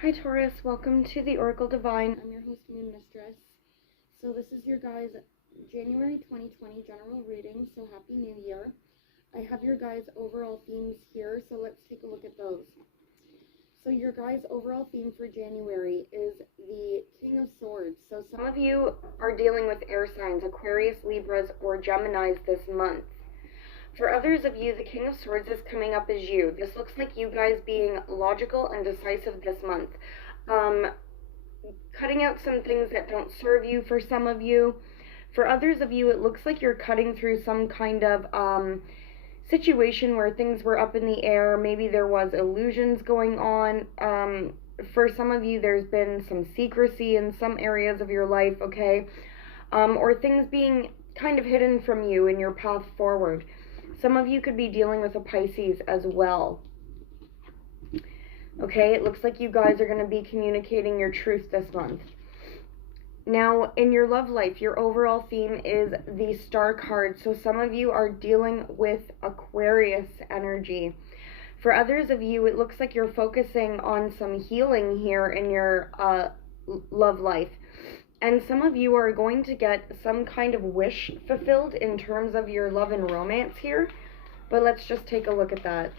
Hi Taurus, welcome to the Oracle Divine. I'm your host, Moon Mistress. So this is your guys' January 2020 general reading, so Happy New Year. I have your guys' overall themes here, so let's take a look at those. So your guys' overall theme for January is the King of Swords. So some of you are dealing with air signs, Aquarius, Libras, or Geminis this month. For others of you, the King of Swords is coming up as you. This looks like you guys being logical and decisive this month. Cutting out some things that don't serve you for some of you. For others of you, it looks like you're cutting through some kind of situation where things were up in the air. Maybe there was illusions going on. For some of you, there's been some secrecy in some areas of your life, okay? Or things being kind of hidden from you in your path forward. Some of you could be dealing with a Pisces as well. Okay, it looks like you guys are going to be communicating your truth this month. Now, in your love life, your overall theme is the Star card. So some of you are dealing with Aquarius energy. For others of you, it looks like you're focusing on some healing here in your love life. And some of you are going to get some kind of wish fulfilled in terms of your love and romance here. But let's just take a look at that.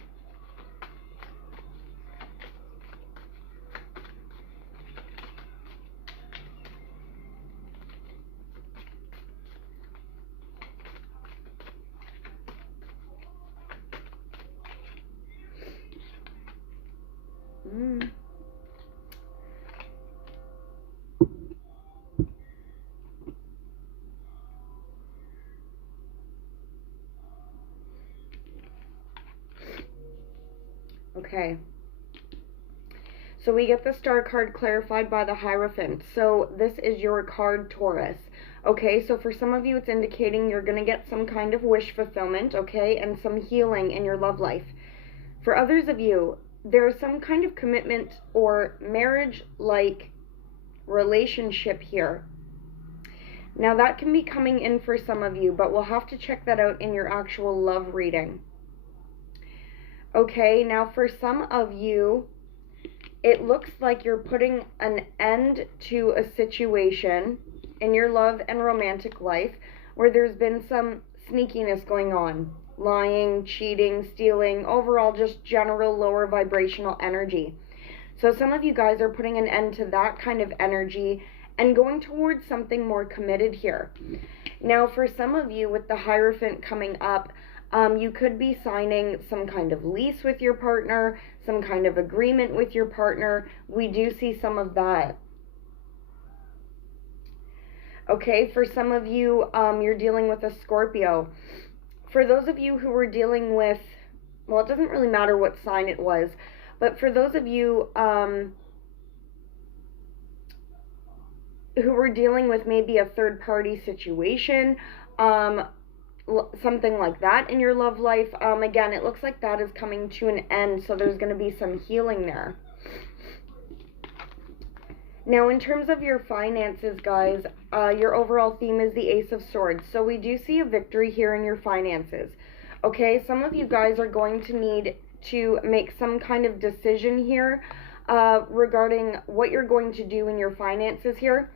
Okay. So we get the Star card clarified by the Hierophant. So this is your card, Taurus. Okay, so for some of you, it's indicating you're going to get some kind of wish fulfillment, okay, and some healing in your love life. For others of you, there's some kind of commitment or marriage-like relationship here. Now, that can be coming in for some of you, but we'll have to check that out in your actual love reading. Okay, now for some of you, it looks like you're putting an end to a situation in your love and romantic life where there's been some sneakiness going on. Lying, cheating, stealing, overall just general lower vibrational energy. So some of you guys are putting an end to that kind of energy and going towards something more committed here. Now for some of you, with the Hierophant coming up, you could be signing some kind of lease with your partner, some kind of agreement with your partner. We do see some of that. Okay, for some of you, you're dealing with a Scorpio. For those of you who were dealing with, well, it doesn't really matter what sign it was, but for those of you who were dealing with maybe a third-party situation, something like that in your love life, again, it looks like that is coming to an end, so there's going to be some healing there. Now, in terms of your finances, guys, your overall theme is the Ace of Swords. So we do see a victory here in your finances. Okay, some of you guys are going to need to make some kind of decision here regarding what you're going to do in your finances here.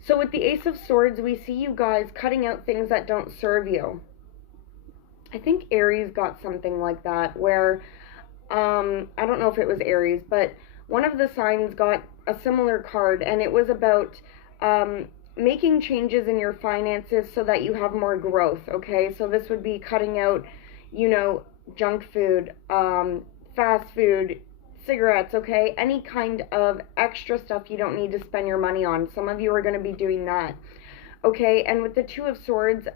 So with the Ace of Swords, we see you guys cutting out things that don't serve you. I think Aries got something like that where, I don't know if it was Aries, but one of the signs got a similar card, and it was about making changes in your finances so that you have more growth, okay? So this would be cutting out, you know, junk food, fast food, cigarettes, okay? Any kind of extra stuff you don't need to spend your money on. Some of you are going to be doing that, okay? And with the Two of Swords,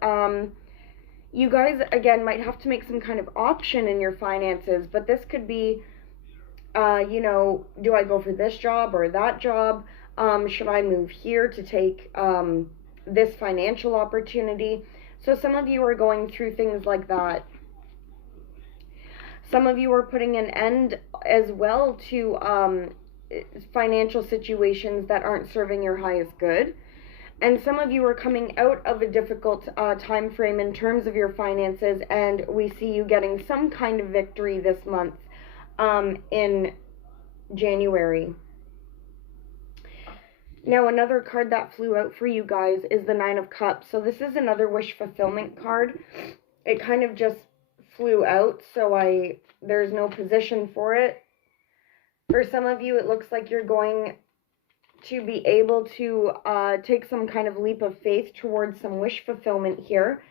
you guys, again, might have to make some kind of option in your finances, but this could be, you know, do I go for this job or that job? Should I move here to take this financial opportunity? So some of you are going through things like that. Some of you are putting an end as well to financial situations that aren't serving your highest good. And some of you are coming out of a difficult time frame in terms of your finances, and we see you getting some kind of victory this month in January. Now, another card that flew out for you guys is the Nine of Cups. So this is another wish fulfillment card. It kind of just flew out, so there's no position for it. For some of you, it looks like you're going to be able to take some kind of leap of faith towards some wish fulfillment here.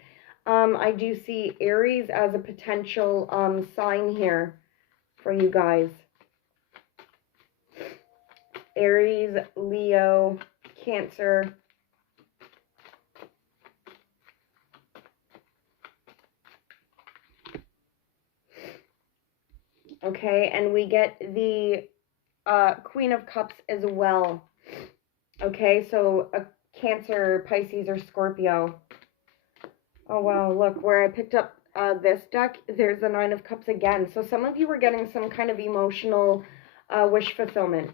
I do see Aries as a potential sign here for you guys. Aries, Leo, Cancer. Okay, and we get the Queen of Cups as well. Okay, so a Cancer, Pisces, or Scorpio. Oh, wow, look, where I picked up this deck, there's the Nine of Cups again. So some of you were getting some kind of emotional wish fulfillment.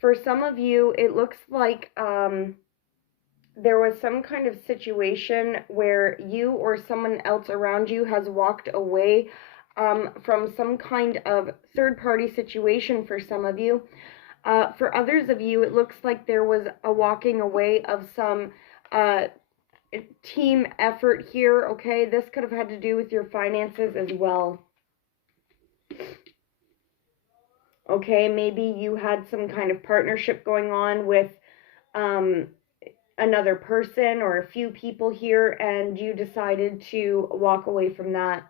For some of you, it looks like there was some kind of situation where you or someone else around you has walked away from some kind of third-party situation for some of you. For others of you, it looks like there was a walking away of some team effort here, okay? This could have had to do with your finances as well. Okay, maybe you had some kind of partnership going on with another person or a few people here, and you decided to walk away from that.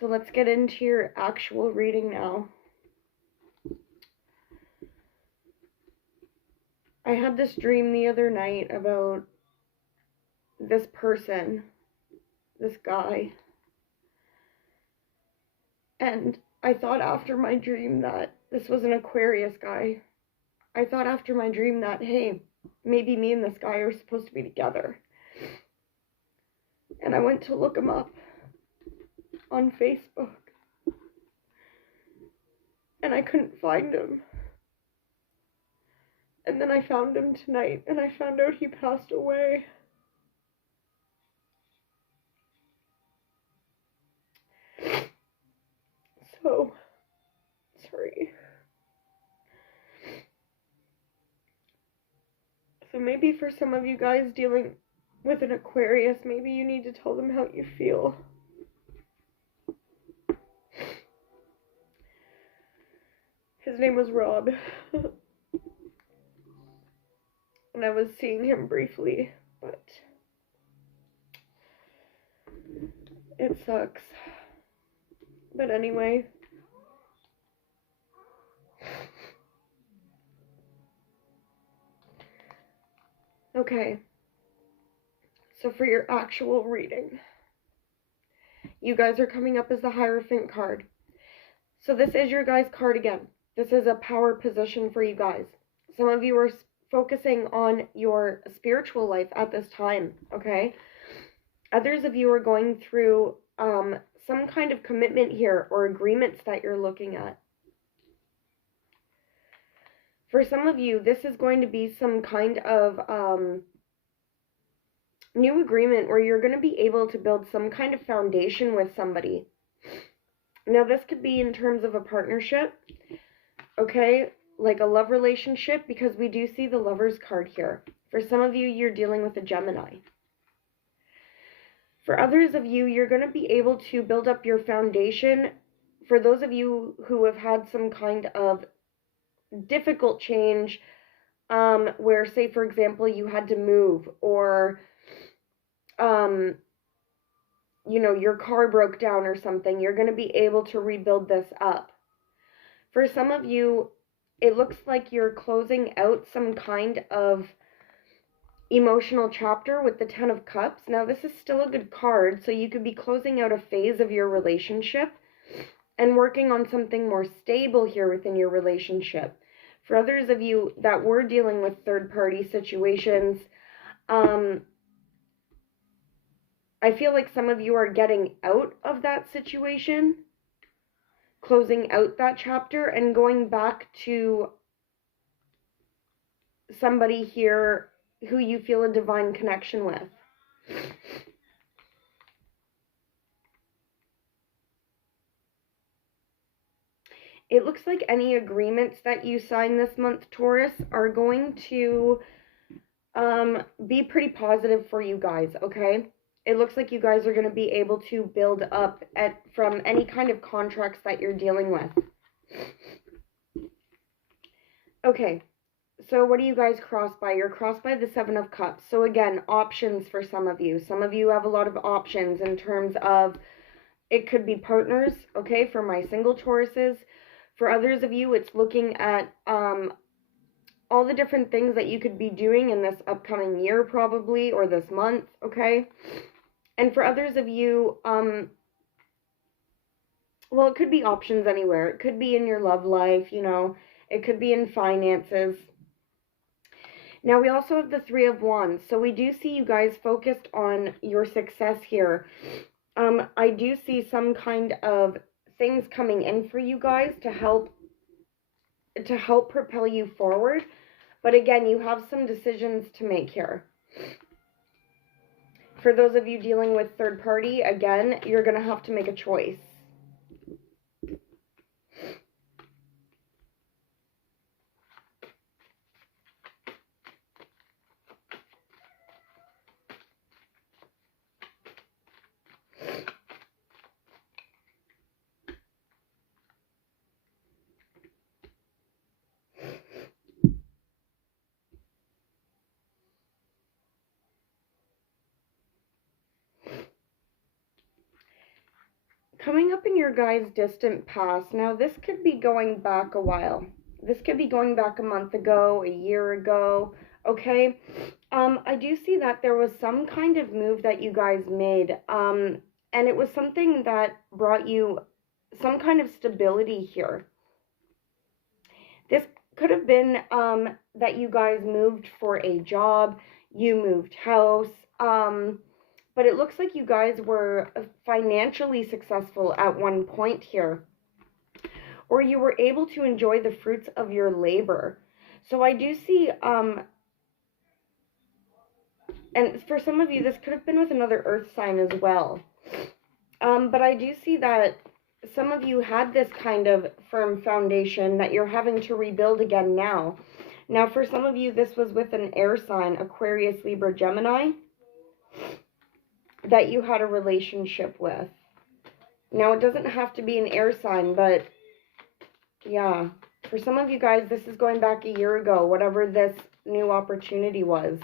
So let's get into your actual reading now. I had this dream the other night about this person, this guy. And I thought after my dream that this was an Aquarius guy. I thought after my dream that, hey, maybe me and this guy are supposed to be together. And I went to look him up on Facebook. And I couldn't find him. And then I found him tonight, and I found out he passed away. So, sorry. So maybe for some of you guys dealing with an Aquarius, maybe you need to tell them how you feel. His name was Rob. And I was seeing him briefly, but it sucks. But anyway. Okay. So for your actual reading, you guys are coming up as the Hierophant card. So this is your guys' card again. This is a power position for you guys. Some of you are focusing on your spiritual life at this time, okay? Others of you are going through some kind of commitment here or agreements that you're looking at. For some of you, this is going to be some kind of new agreement where you're going to be able to build some kind of foundation with somebody. Now, this could be in terms of a partnership, okay? Like a love relationship, because we do see the Lover's card here. For some of you, you're dealing with a Gemini. For others of you, you're going to be able to build up your foundation. For those of you who have had some kind of difficult change, where, say, for example, you had to move, or, you know, your car broke down or something, you're going to be able to rebuild this up. For some of you, it looks like you're closing out some kind of emotional chapter with the Ten of Cups. Now, this is still a good card, so you could be closing out a phase of your relationship and working on something more stable here within your relationship. For others of you that were dealing with third-party situations, I feel like some of you are getting out of that situation, closing out that chapter, and going back to somebody here who you feel a divine connection with. It looks like any agreements that you sign this month, Taurus, are going to be pretty positive for you guys, okay? It looks like you guys are going to be able to build up from any kind of contracts that you're dealing with. Okay, so what do you guys cross by? You're crossed by the Seven of Cups. So again, options for some of you. Some of you have a lot of options in terms of, it could be partners, okay, for my single Tauruses. For others of you, it's looking at all the different things that you could be doing in this upcoming year probably, or this month, okay? And for others of you, well, it could be options anywhere. It could be in your love life, you know. It could be in finances. Now, we also have the Three of Wands. So we do see you guys focused on your success here. I do see some kind of things coming in for you guys to help propel you forward. But again, you have some decisions to make here. For those of you dealing with third party, again, you're going to have to make a choice. Coming up in your guys' distant past, now this could be going back a while. This could be going back a month ago, a year ago, okay? I do see that there was some kind of move that you guys made, and it was something that brought you some kind of stability here. This could have been that you guys moved for a job, you moved house, but it looks like you guys were financially successful at one point here, or you were able to enjoy the fruits of your labor. So I do see, and for some of you, this could have been with another earth sign as well. But I do see that some of you had this kind of firm foundation that you're having to rebuild again now. Now, for some of you, this was with an air sign, Aquarius, Libra, Gemini, that you had a relationship with. Now, it doesn't have to be an air sign, but yeah, for some of you guys, this is going back a year ago, whatever this new opportunity was.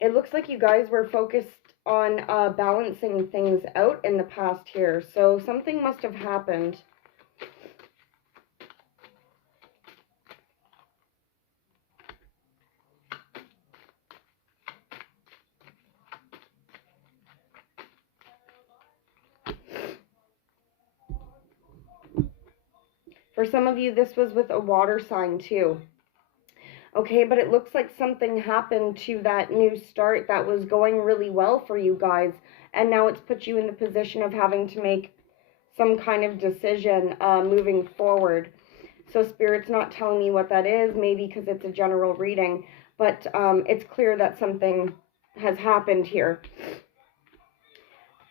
It looks like you guys were focused on balancing things out in the past here, so something must have happened. For some of you, this was with a water sign too. Okay, but it looks like something happened to that new start that was going really well for you guys, and now it's put you in the position of having to make some kind of decision moving forward. So Spirit's not telling me what that is, maybe because it's a general reading, but it's clear that something has happened here.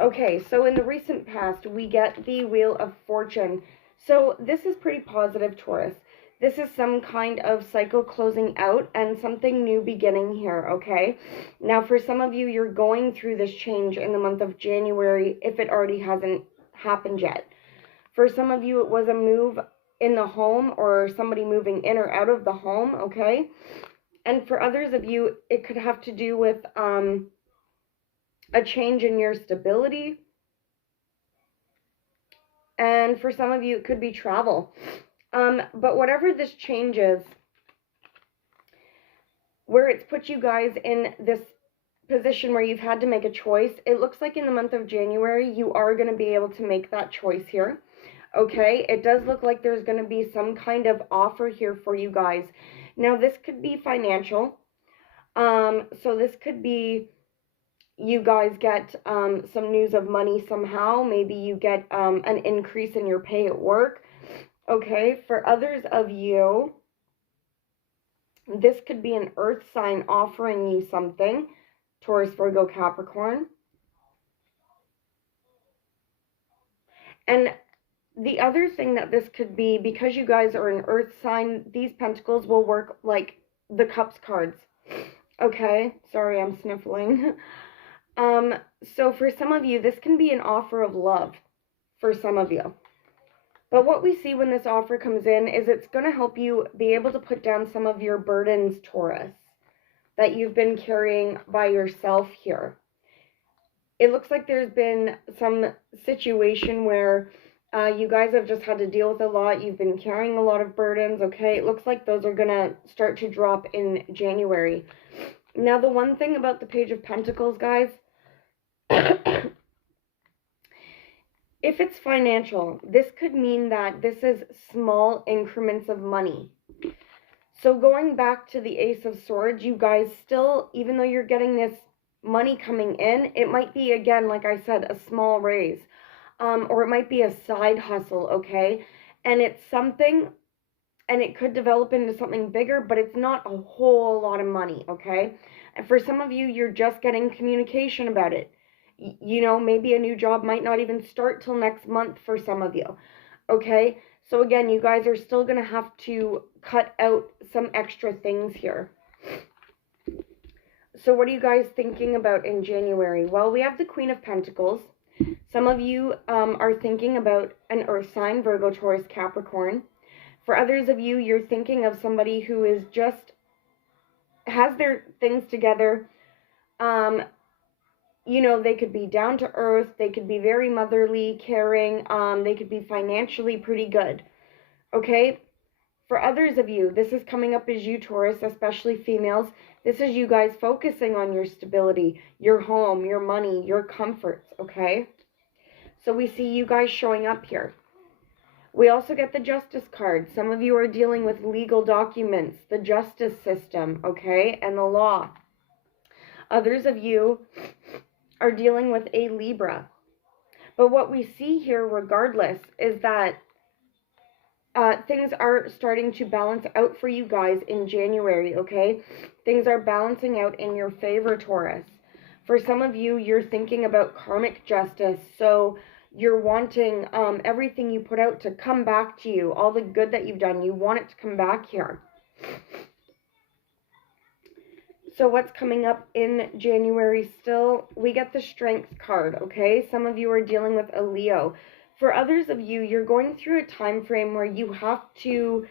Okay, so in the recent past, we get the Wheel of Fortune. So this is pretty positive, Taurus. This is some kind of cycle closing out and something new beginning here, okay? Now, for some of you, you're going through this change in the month of January if it already hasn't happened yet. For some of you, it was a move in the home or somebody moving in or out of the home, okay? And for others of you, it could have to do with a change in your stability. And for some of you, it could be travel. But whatever this change is, where it's put you guys in this position where you've had to make a choice, it looks like in the month of January, you are going to be able to make that choice here. Okay, it does look like there's going to be some kind of offer here for you guys. Now, this could be financial. So this could be you guys get some news of money somehow. Maybe you get an increase in your pay at work. Okay, for others of you, this could be an earth sign offering you something. Taurus, Virgo, Capricorn. And the other thing that this could be, because you guys are an earth sign, these pentacles will work like the cups cards. Okay, sorry, I'm sniffling. So for some of you, this can be an offer of love for some of you. But what we see when this offer comes in is it's going to help you be able to put down some of your burdens, Taurus, that you've been carrying by yourself here. It looks like there's been some situation where you guys have just had to deal with a lot. You've been carrying a lot of burdens, okay? It looks like those are going to start to drop in January. Now, the one thing about the Page of Pentacles, guys, if it's financial, this could mean that this is small increments of money. So going back to the Ace of Swords, you guys still, even though you're getting this money coming in, it might be, again, like I said, a small raise. Or it might be a side hustle, okay? And it's something, and it could develop into something bigger, but it's not a whole lot of money, okay? And for some of you, you're just getting communication about it. You know, maybe a new job might not even start till next month for some of you, okay? So again, you guys are still going to have to cut out some extra things here. So what are you guys thinking about in January? Well, we have the Queen of Pentacles. Some of you are thinking about an earth sign, Virgo, Taurus, Capricorn. For others of you, you're thinking of somebody who is just, has their things together. You know, they could be down to earth. They could be very motherly, caring. They could be financially pretty good. Okay? For others of you, this is coming up as you, Taurus, especially females. This is you guys focusing on your stability, your home, your money, your comforts, okay? So we see you guys showing up here. We also get the Justice card. Some of you are dealing with legal documents, the justice system, okay, and the law. Others of you are dealing with a Libra. But what we see here, regardless, is that things are starting to balance out for you guys in January, okay? Things are balancing out in your favor, Taurus. For some of you, you're thinking about karmic justice, so you're wanting everything you put out to come back to you, all the good that you've done, you want it to come back here. So what's coming up in January still? We get the Strength card, okay? Some of you are dealing with a Leo. For others of you, you're going through a time frame where you have to,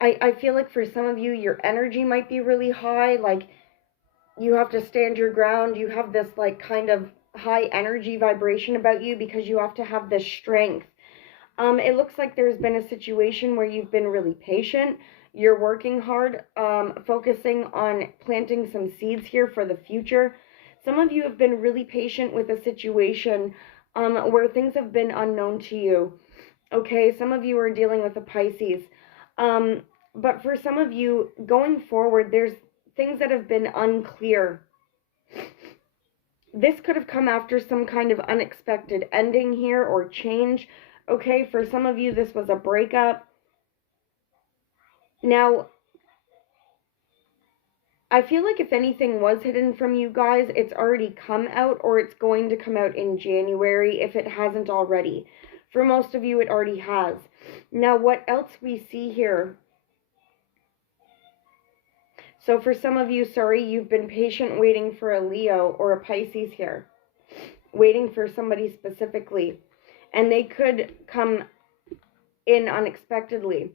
I feel like for some of you, your energy might be really high, like you have to stand your ground, you have this like kind of high energy vibration about you because you have to have this strength. It looks like there's been a situation where you've been really patient, you're working hard, focusing on planting some seeds here for the future. Some of you have been really patient with a situation where things have been unknown to you. Okay, some of you are dealing with a Pisces. But for some of you, going forward, there's things that have been unclear. This could have come after some kind of unexpected ending here or change. Okay, for some of you, this was a breakup. Now, I feel like if anything was hidden from you guys, it's already come out, or it's going to come out in January if it hasn't already. For most of you, it already has. Now, what else we see here? So for some of you, sorry, you've been patient waiting for a Leo or a Pisces here. Waiting for somebody specifically. And they could come in unexpectedly.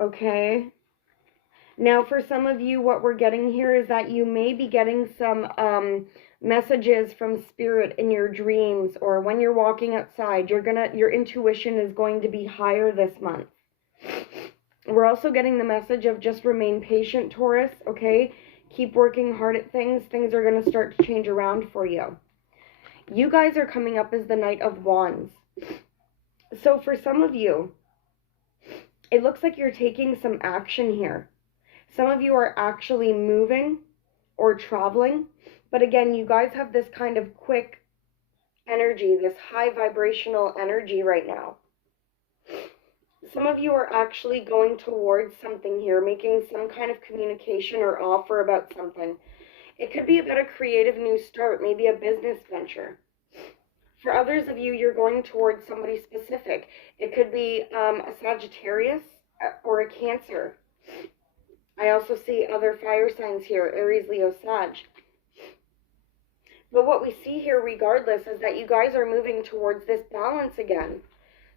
Okay. Now, for some of you, what we're getting here is that you may be getting some messages from spirit in your dreams, or when you're walking outside, your intuition is going to be higher this month. We're also getting the message of just remain patient, Taurus, okay? Keep working hard at things. Things are going to start to change around for you. You guys are coming up as the Knight of Wands. So for some of you, it looks like you're taking some action here. Some of you are actually moving or traveling. But again, you guys have this kind of quick energy, this high vibrational energy right now. Some of you are actually going towards something here, making some kind of communication or offer about something. It could be about a creative new start, maybe a business venture. For others of you, you're going towards somebody specific. It could be a Sagittarius or a Cancer. I also see other fire signs here, Aries, Leo, Sag. But what we see here regardless is that you guys are moving towards this balance again.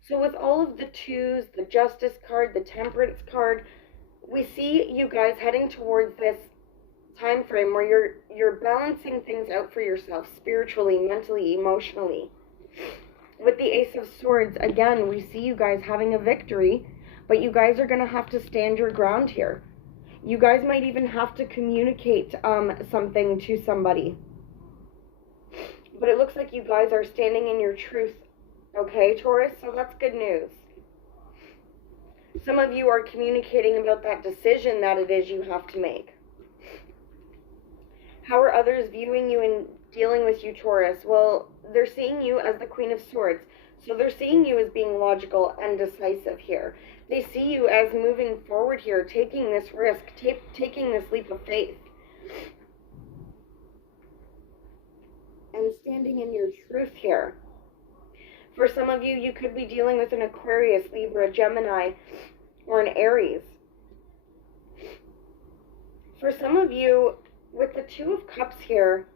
So with all of the twos, the Justice card, the Temperance card, we see you guys heading towards this time frame where you're balancing things out for yourself spiritually, mentally, emotionally. With the Ace of Swords, again, we see you guys having a victory, but you guys are going to have to stand your ground here. You guys might even have to communicate something to somebody. But it looks like you guys are standing in your truth. Okay, Taurus, so that's good news. Some of you are communicating about that decision that it is you have to make. How are others viewing you and dealing with you, Taurus? Well, they're seeing you as the Queen of Swords. So they're seeing you as being logical and decisive here. They see you as moving forward here, taking this risk, taking this leap of faith. And standing in your truth here. For some of you, you could be dealing with an Aquarius, Libra, Gemini, or an Aries. For some of you, with the Two of Cups here,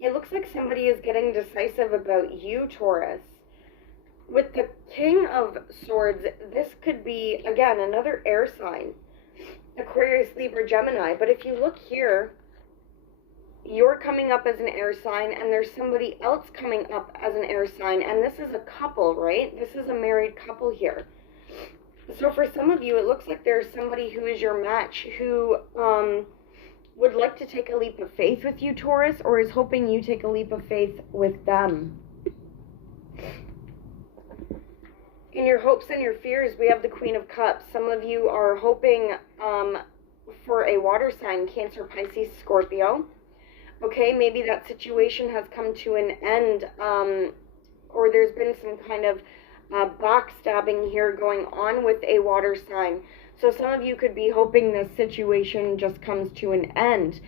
it looks like somebody is getting decisive about you, Taurus. With the King of Swords, this could be, again, another air sign. Aquarius, Libra, Gemini. But if you look here, you're coming up as an air sign, and there's somebody else coming up as an air sign, and this is a couple, right? This is a married couple here. So for some of you, it looks like there's somebody who is your match, who would like to take a leap of faith with you, Taurus, or is hoping you take a leap of faith with them. In your hopes and your fears, we have the Queen of Cups. Some of you are hoping for a water sign, Cancer, Pisces, Scorpio. Okay, maybe that situation has come to an end, or there's been some kind of backstabbing here going on with a water sign. So some of you could be hoping this situation just comes to an end,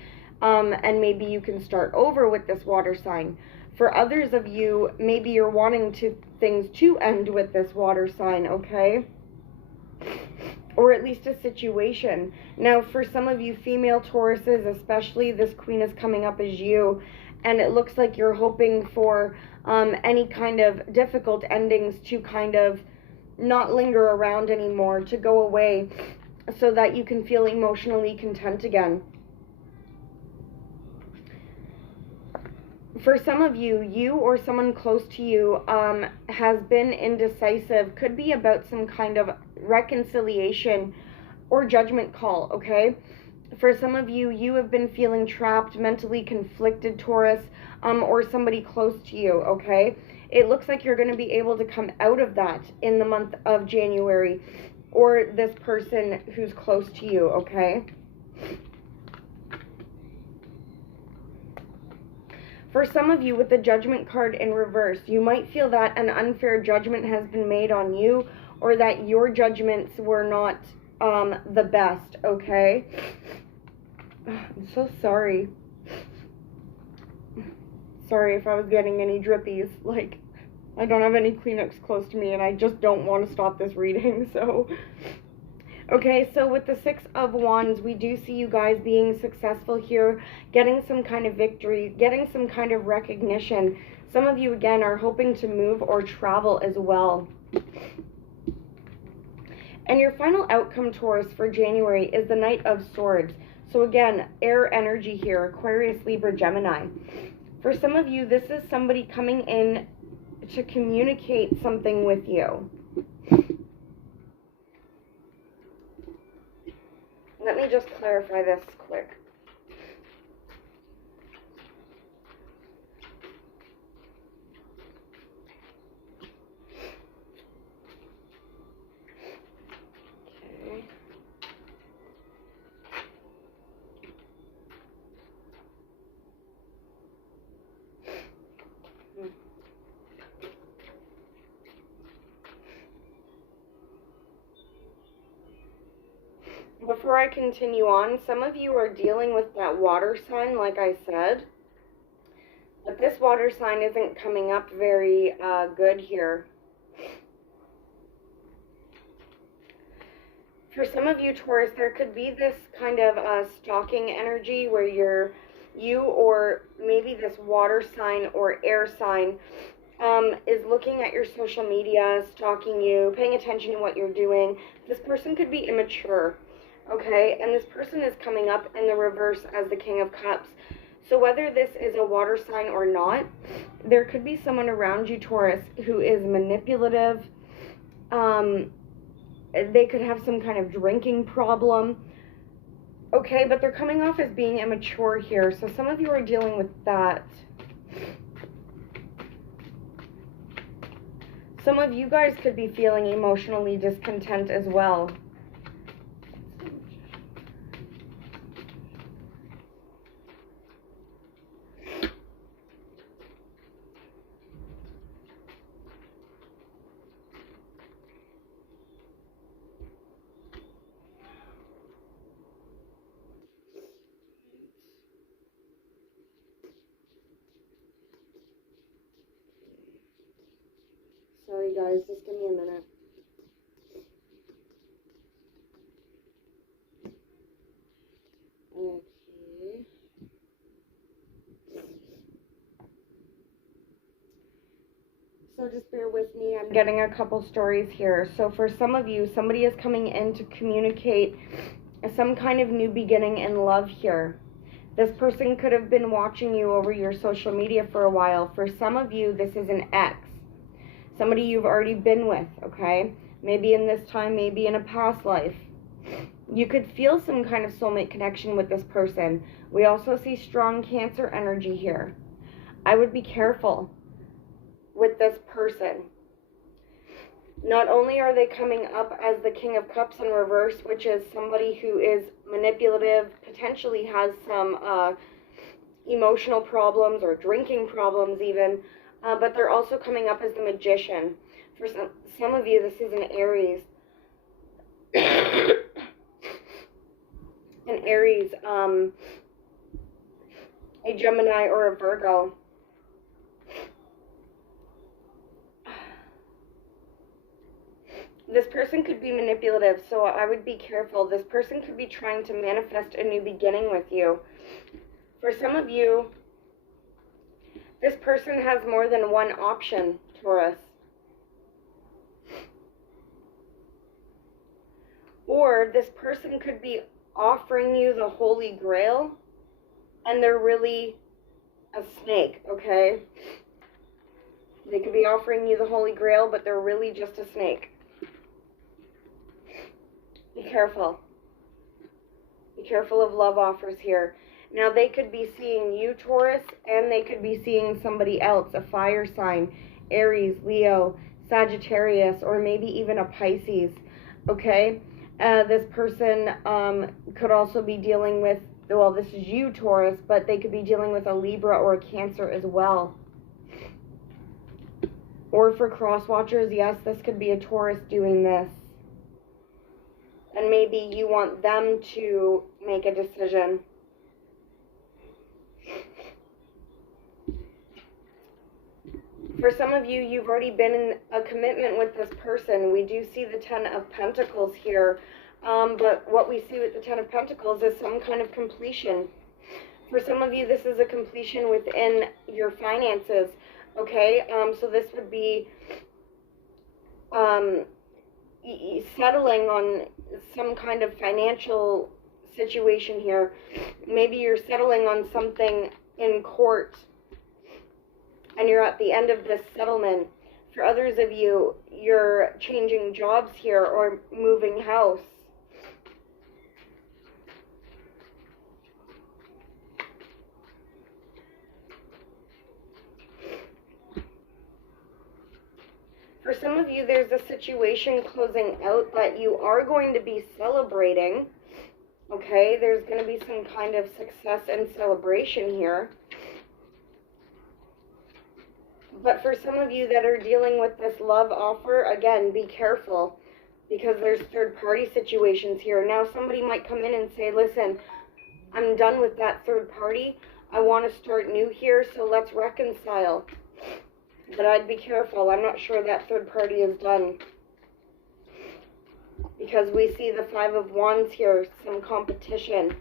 and maybe you can start over with this water sign. For others of you, maybe you're wanting things to end with this water sign, okay? Or at least a situation. Now, for some of you female Tauruses, especially, this Queen is coming up as you, and it looks like you're hoping for any kind of difficult endings to kind of not linger around anymore, to go away, so that you can feel emotionally content again. For some of you, you or someone close to you has been indecisive. Could be about some kind of reconciliation or judgment call, okay? For some of you, you have been feeling trapped, mentally conflicted, Taurus, or somebody close to you, okay? It looks like you're going to be able to come out of that in the month of January, or this person who's close to you, okay? For some of you, with the Judgment card in reverse, you might feel that an unfair judgment has been made on you, or that your judgments were not the best, okay? I'm so sorry. Sorry if I was getting any drippies. Like, I don't have any Kleenex close to me, and I just don't want to stop this reading, so... Okay, so with the Six of Wands, we do see you guys being successful here, getting some kind of victory, getting some kind of recognition. Some of you, again, are hoping to move or travel as well. And your final outcome, Taurus, for January is the Knight of Swords. So again, air energy here, Aquarius, Libra, Gemini. For some of you, this is somebody coming in to communicate something with you. Let me just clarify this quick. before I continue on, some of you are dealing with that water sign, like I said. But this water sign isn't coming up very good here. For some of you, Taurus, there could be this kind of stalking energy where you or maybe this water sign or air sign is looking at your social media, stalking you, paying attention to what you're doing. This person could be immature, okay? And this person is coming up in the reverse as the King of Cups. So whether this is a water sign or not, there could be someone around you, Taurus, who is manipulative. They could have some kind of drinking problem. Okay, but they're coming off as being immature here. So some of you are dealing with that. Some of you guys could be feeling emotionally discontent as well. Sorry guys, just give me a minute. Okay. So just bear with me. I'm getting a couple stories here. So for some of you, somebody is coming in to communicate some kind of new beginning in love here. This person could have been watching you over your social media for a while. For some of you, this is an ex. Somebody you've already been with, okay? Maybe in this time, maybe in a past life. You could feel some kind of soulmate connection with this person. We also see strong Cancer energy here. I would be careful with this person. Not only are they coming up as the King of Cups in reverse, which is somebody who is manipulative, potentially has some emotional problems or drinking problems even, but they're also coming up as the Magician. For some of you, this is an Aries. An Aries, a Gemini, or a Virgo. This person could be manipulative, so I would be careful. This person could be trying to manifest a new beginning with you. For some of you, this person has more than one option, Taurus. Or this person could be offering you the Holy Grail, and they're really a snake, okay? They could be offering you the Holy Grail, but they're really just a snake. Be careful. Be careful of love offers here. Now, they could be seeing you, Taurus, and they could be seeing somebody else, a fire sign, Aries, Leo, Sagittarius, or maybe even a Pisces, okay? This person could also be dealing with, well, this is you, Taurus, but they could be dealing with a Libra or a Cancer as well. Or for cross watchers, yes, this could be a Taurus doing this. And maybe you want them to make a decision. For some of you, you've already been in a commitment with this person. We do see the Ten of Pentacles here. But what we see with the Ten of Pentacles is some kind of completion. For some of you, this is a completion within your finances. Okay? So this would be settling on some kind of financial situation here. Maybe you're settling on something in court and you're at the end of this settlement. For others of you, you're changing jobs here or moving house. For some of you, there's a situation closing out that you are going to be celebrating. Okay, there's going to be some kind of success and celebration here. But for some of you that are dealing with this love offer, again, be careful. because there's third-party situations here. Now somebody might come in and say, listen, I'm done with that third party. I want to start new here, so let's reconcile. But I'd be careful. I'm not sure that third party is done. Because we see the Five of Wands here, some competition.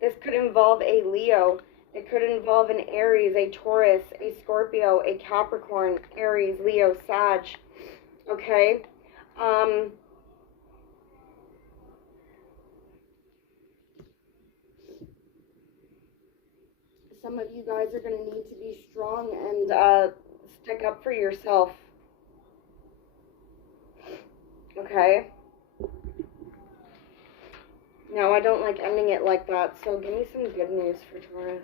This could involve a Leo. It could involve an Aries, a Taurus, a Scorpio, a Capricorn, Aries, Leo, Sag. Okay? Some of you guys are going to need to be strong and stick up for yourself. Okay? Now, I don't like ending it like that, so give me some good news for Taurus.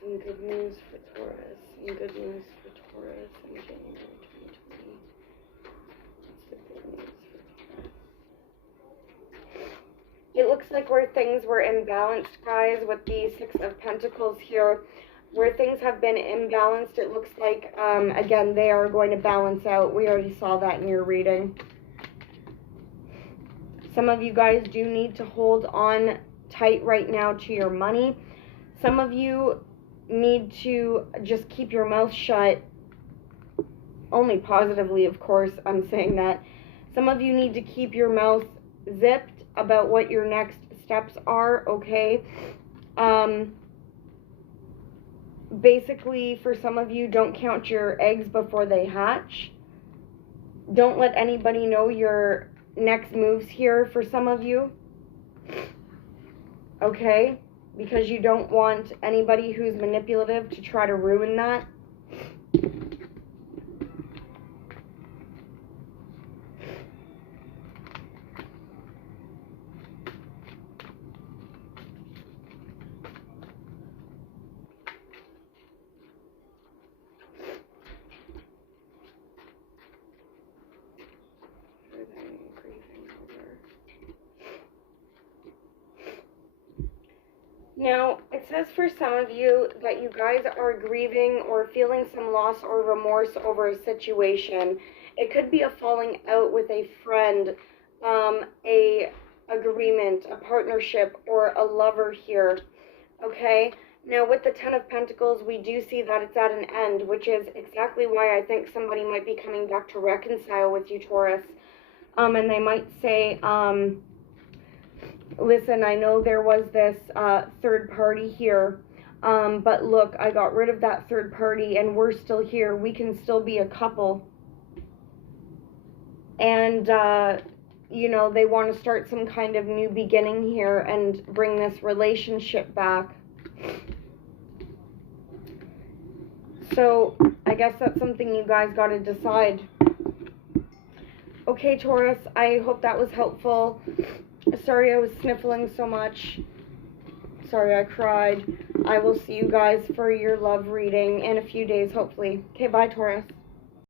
Some good news for Taurus. Some good news for Taurus in January 2020. What's the good news for Taurus? It looks like where things were imbalanced, guys, with the Six of Pentacles here, where things have been imbalanced, it looks like, again, they are going to balance out. We already saw that in your reading. Some of you guys do need to hold on tight right now to your money. Some of you need to just keep your mouth shut. Only positively, of course, I'm saying that. Some of you need to keep your mouth zipped about what your next steps are, okay? Basically, for some of you, don't count your eggs before they hatch. Don't let anybody know your next moves here for some of you, okay? Because you don't want anybody who's manipulative to try to ruin that. Now, it says for some of you that you guys are grieving or feeling some loss or remorse over a situation. It could be a falling out with a friend, a agreement, a partnership, or a lover here, okay? Now, with the Ten of Pentacles, we do see that it's at an end, which is exactly why I think somebody might be coming back to reconcile with you, Taurus. And they might say, listen, I know there was this third party here, but look, I got rid of that third party and we're still here. We can still be a couple. And, you know, they want to start some kind of new beginning here and bring this relationship back. So, I guess that's something you guys got to decide. Okay, Taurus, I hope that was helpful. Sorry I was sniffling so much. Sorry I cried. I will see you guys for your love reading in a few days, hopefully. Okay, bye, Taurus.